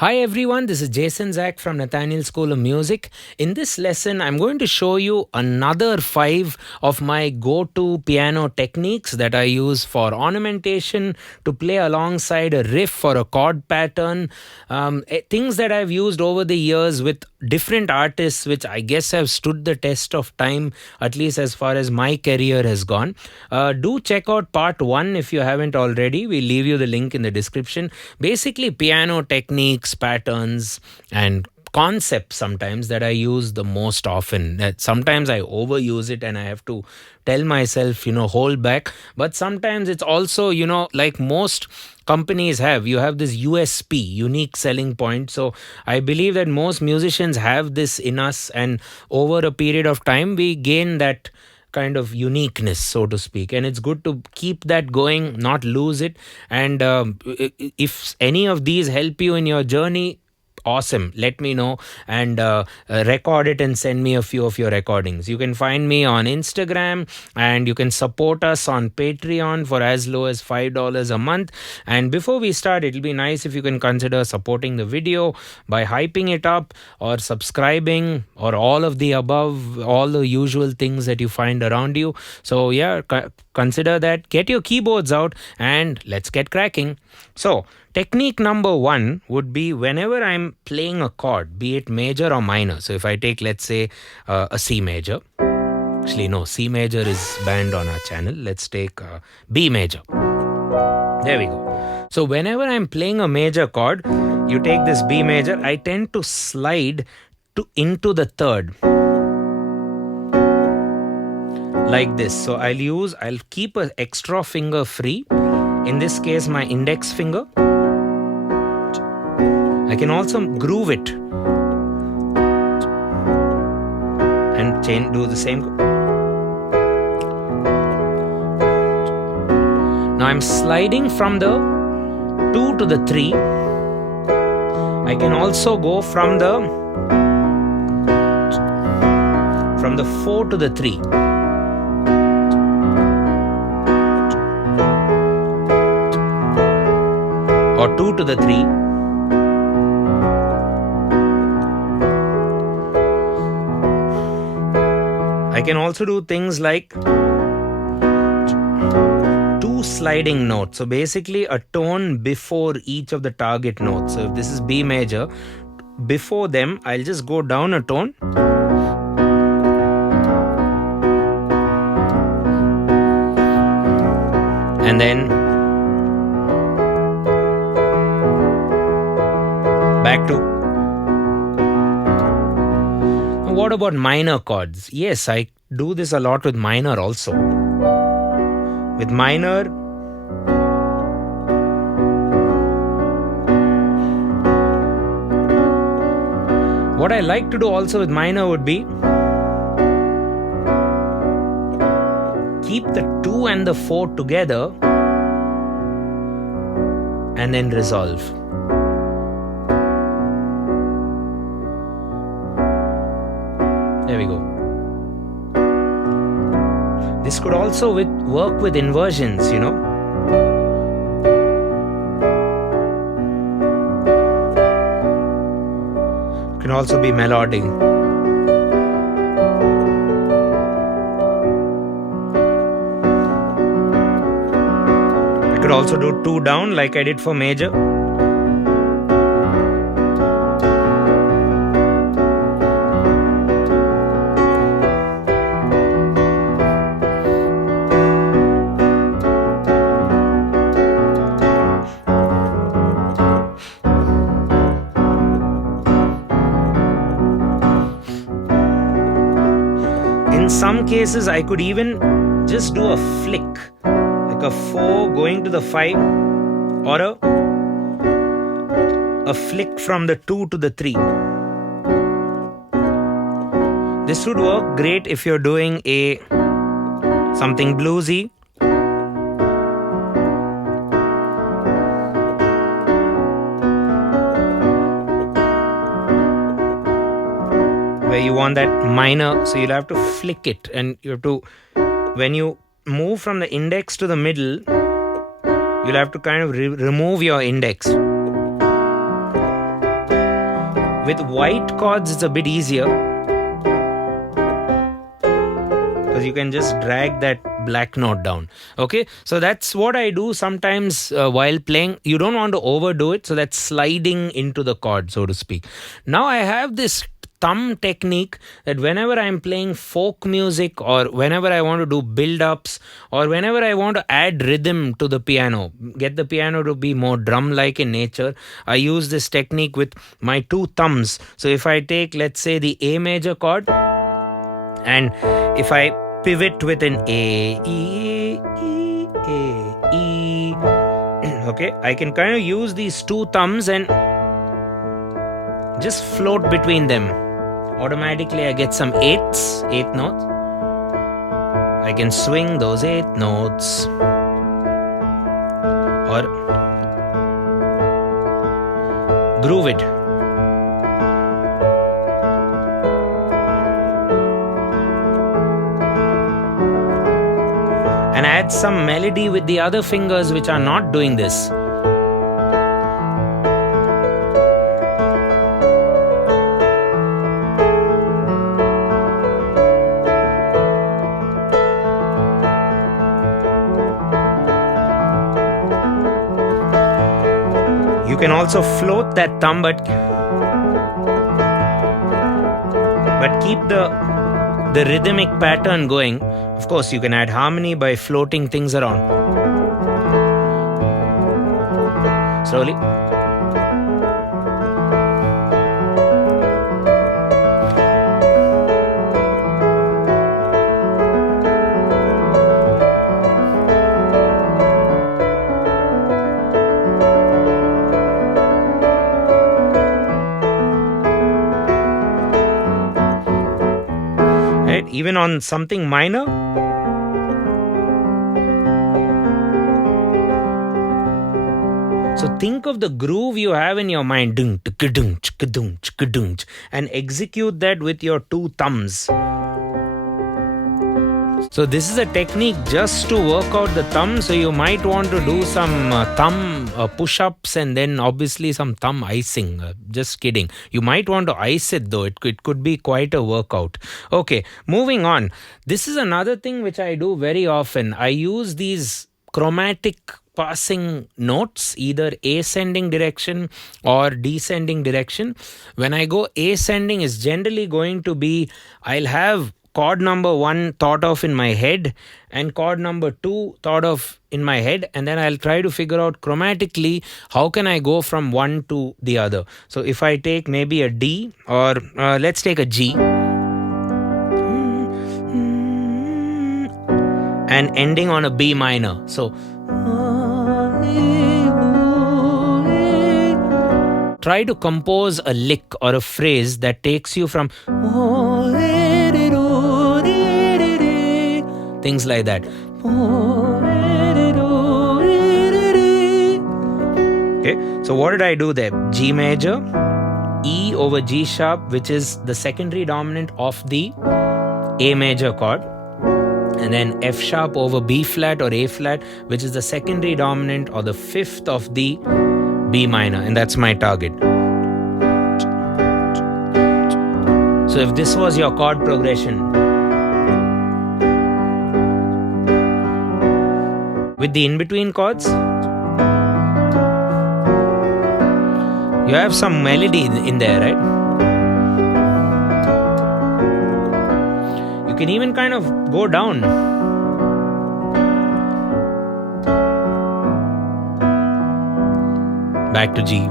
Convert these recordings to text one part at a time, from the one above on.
Hi everyone, this is Jason Zach from Nathaniel School of Music. In this lesson, I'm going to show you another 5 of my go-to piano techniques that I use for ornamentation, to play alongside a riff or a chord pattern, things that I've used over the years with different artists, which I guess have stood the test of time, at least as far as my career has gone. Do check out part 1 if you haven't already. We'll leave you the link in the description. Basically, piano techniques, patterns, and concepts sometimes that I use the most often. That sometimes I overuse it and I have to tell myself, hold back. But sometimes it's also, like most companies have, you have this USP, unique selling point. So I believe that most musicians have this in us, and over a period of time, we gain that kind of uniqueness, so to speak, and it's good to keep that going, not lose it. And if any of these help you in your journey, awesome, let me know, and record it and send me a few of your recordings. You can find me on Instagram, and you can support us on Patreon for as low as $5 a month. And before we start, it'll be nice if you can consider supporting the video by hyping it up or subscribing or all of the above, all the usual things that you find around you. So yeah, consider that. Get your keyboards out and let's get cracking. So technique number 1 would be, whenever I'm playing a chord, be it major or minor. So if I take, let's say, a C major. Actually, no, C major is banned on our channel. Let's take B major. There we go. So whenever I'm playing a major chord, you take this B major, I tend to slide into the third. Like this. So I'll keep an extra finger free. In this case, my index finger. I can also groove it and do the same. Now I'm sliding from the 2 to the 3. I can also go from the 4 to the 3. Or 2 to the 3. I can also do things like 2 sliding notes. So basically a tone before each of the target notes. So if this is B major, before them, I'll just go down a tone. And then back to. What about minor chords? Yes, I do this a lot with minor also. With minor, what I like to do also with minor would be keep the 2 and the 4 together and then resolve. There we go. This could also work with inversions, It can also be melodic. I could also do 2 down like I did for major. In some cases, I could even just do a flick, like a 4 going to the 5, or a flick from the 2 to the 3. This would work great if you're doing something bluesy. Where you want that minor, so you'll have to flick it, and you have to, when you move from the index to the middle, you'll have to kind of remove your index. With white chords, it's a bit easier because you can just drag that black note down. Okay, so that's what I do sometimes while playing. You don't want to overdo it, so that's sliding into the chord, so to speak. Now I have this thumb technique that whenever I'm playing folk music, or whenever I want to do build-ups, or whenever I want to add rhythm to the piano, get the piano to be more drum-like in nature, I use this technique with my two thumbs. So if I take, let's say, the A major chord, and if I pivot with an A, E, E, A, E, okay, I can kind of use these two thumbs and just float between them. Automatically I get some eighth notes. I can swing those 8 notes, or groove it. And add some melody with the other fingers which are not doing this. You can also float that thumb, but keep the rhythmic pattern going. Of course, you can add harmony by floating things around. Slowly. Right? Even on something minor. So think of the groove you have in your mind, and execute that with your two thumbs. So this is a technique just to work out the thumb. So you might want to do some thumb push-ups, and then obviously some thumb icing. Just kidding. You might want to ice it though. It could be quite a workout. Okay, moving on. This is another thing which I do very often. I use these chromatic passing notes, either ascending direction or descending direction. When I go ascending, is generally going to be, I'll have chord number 1 thought of in my head and chord number 2 thought of in my head, and then I'll try to figure out chromatically how can I go from one to the other. So if I take maybe a D, or let's take a G, and ending on a B minor. So try to compose a lick or a phrase that takes you from things like that. Okay, so what did I do there? G major, E over G sharp, which is the secondary dominant of the A major chord, and then F sharp over B flat or A flat, which is the secondary dominant or the fifth of the B minor, and that's my target. So if this was your chord progression, with the in-between chords, you have some melody in there, right? You can even kind of go down. Back to G.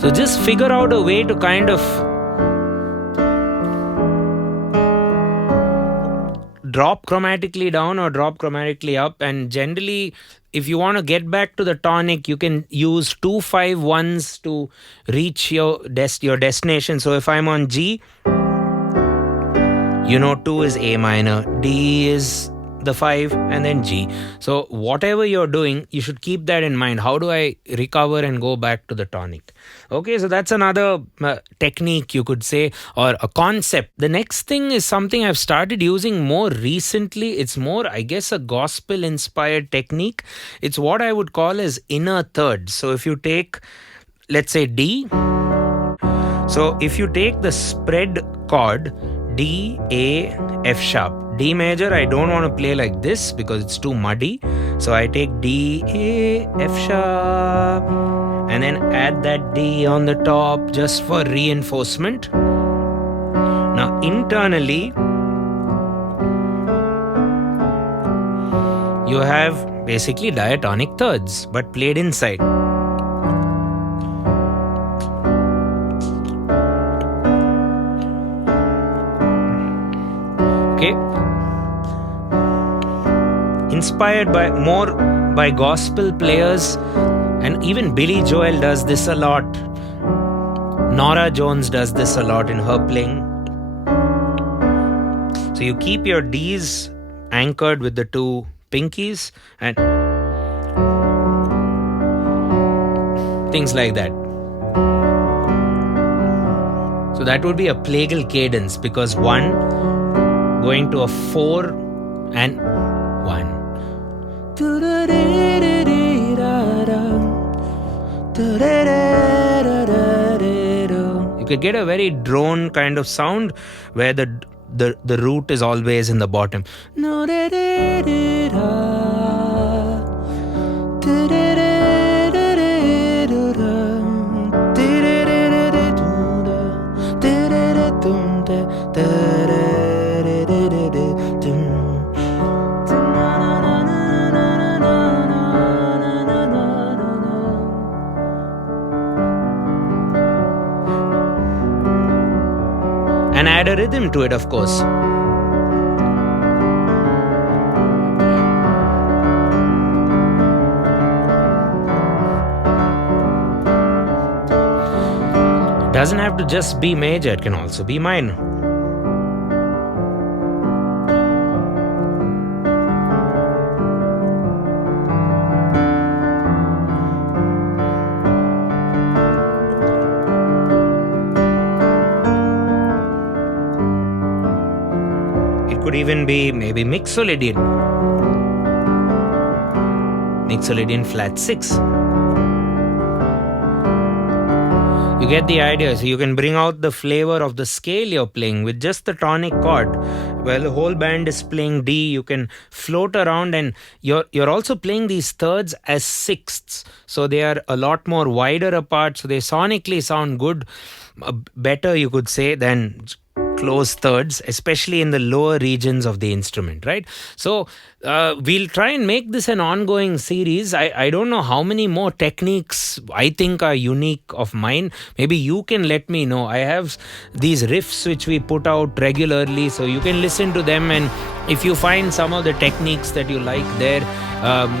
So just figure out a way to kind of drop chromatically down or drop chromatically up. And generally, if you want to get back to the tonic, you can use 2 5 1s to reach your destination. So if I'm on G, you know 2 is A minor, D is the 5, and then G. So whatever you're doing, you should keep that in mind. How do I recover and go back to the tonic? Okay, so that's another technique, you could say, or a concept. The next thing is something I've started using more recently. It's more, I guess, a gospel inspired technique. It's what I would call as inner thirds. So if you take, let's say, D. So if you take the spread chord D, A, F sharp. D major, I don't want to play like this because it's too muddy. So I take D, A, F sharp, and then add that D on the top just for reinforcement. Now internally, you have basically diatonic thirds, but played inside. Okay, inspired by gospel players, and even Billy Joel does this a lot. Norah Jones does this a lot in her playing. So you keep your Ds anchored with the two pinkies and things like that. So that would be a plagal cadence, because 1 going to a 4 and 1. You could get a very drone kind of sound where the root is always in the bottom. And add a rhythm to it, of course. It doesn't have to just be major, it can also be minor. Could even be maybe mixolydian flat 6. You get the idea. So you can bring out the flavor of the scale you're playing with just the tonic chord. Well, the whole band is playing D. You can float around, and you're also playing these thirds as sixths. So they are a lot more wider apart. So they sonically sound good, better, you could say, than close thirds, especially in the lower regions of the instrument, right? So we'll try and make this an ongoing series. I don't know how many more techniques I think are unique of mine. Maybe you can let me know. I have these riffs which we put out regularly, so you can listen to them, and if you find some of the techniques that you like there,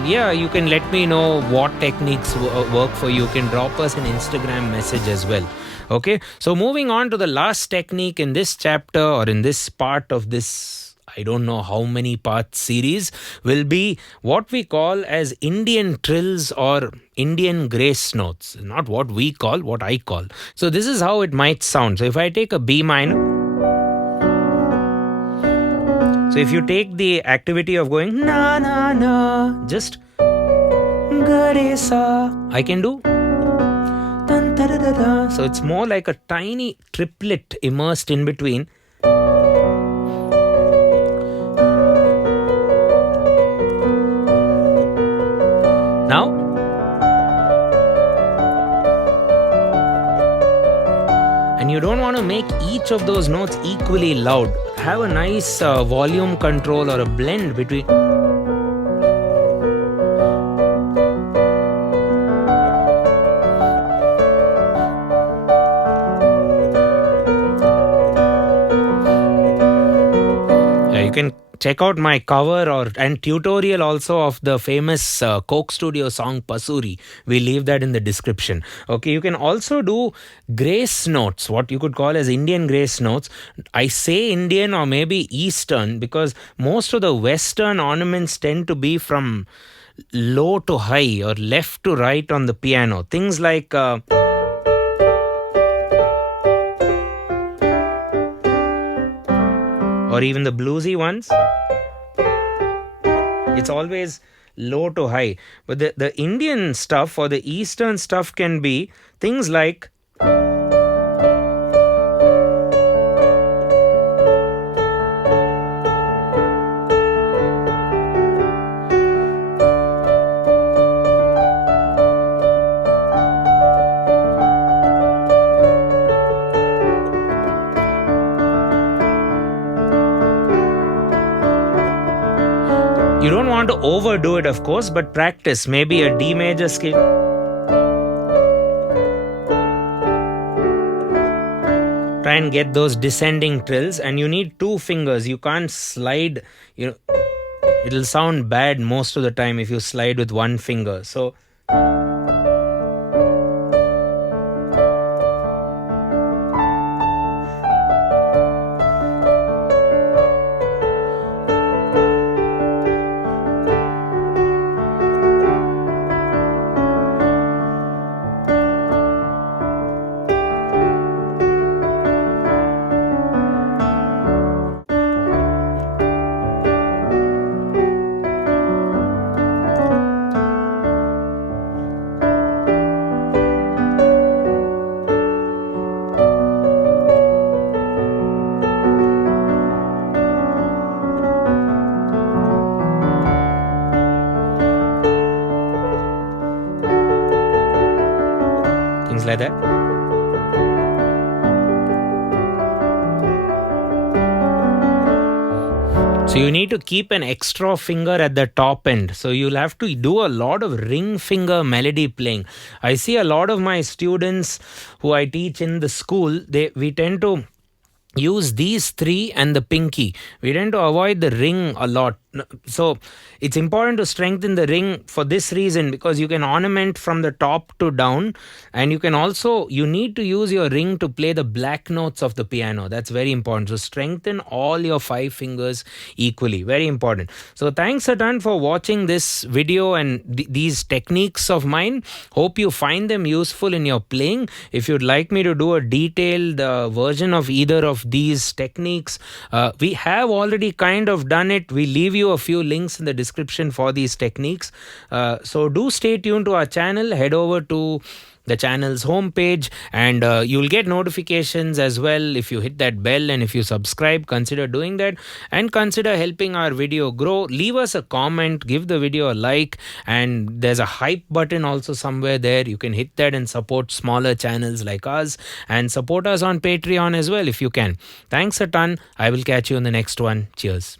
you can let me know what techniques work for you. You can drop us an Instagram message as well. Okay, so moving on to the last technique in this chapter, or in this part of this, I don't know how many part series, will be what we call as Indian trills or Indian grace notes. Not what we call, what I call. So this is how it might sound. So if I take a B minor, so if you take the activity of going na na na, just Garesa, I can do. So it's more like a tiny triplet immersed in between. Now, and you don't want to make each of those notes equally loud. Have a nice volume control or a blend between. You can check out my cover and tutorial also of the famous Coke Studio song Pasuri. We leave that in the description. Okay, you can also do grace notes, what you could call as Indian grace notes. I say Indian or maybe Eastern because most of the Western ornaments tend to be from low to high or left to right on the piano. Things like or even the bluesy ones, it's always low to high. But the Indian stuff or the Eastern stuff can be things like you don't want to overdo it, of course, but practice. Maybe a D major scale. Try and get those descending trills, and you need 2 fingers. You can't slide. It'll sound bad most of the time if you slide with 1 finger. So things like that. So you need to keep an extra finger at the top end. So you'll have to do a lot of ring finger melody playing. I see a lot of my students who I teach in the school, we tend to use these 3 and the pinky. We tend to avoid the ring a lot. So it's important to strengthen the ring for this reason, because you can ornament from the top to down, and you need to use your ring to play the black notes of the piano. That's very important. So strengthen all your 5 fingers equally. Very important. So thanks a ton for watching this video and these techniques of mine. Hope you find them useful in your playing. If you'd like me to do a detailed version of either of these techniques, we have already kind of done it. We leave you a few links in the description for these techniques. So do stay tuned to our channel. Head over to the channel's homepage, and you'll get notifications as well if you hit that bell, and if you subscribe, consider doing that and consider helping our video grow. Leave us a comment, give the video a like, and there's a hype button also somewhere there. You can hit that and support smaller channels like us, and support us on Patreon as well if you can. Thanks a ton. I will catch you in the next one. Cheers.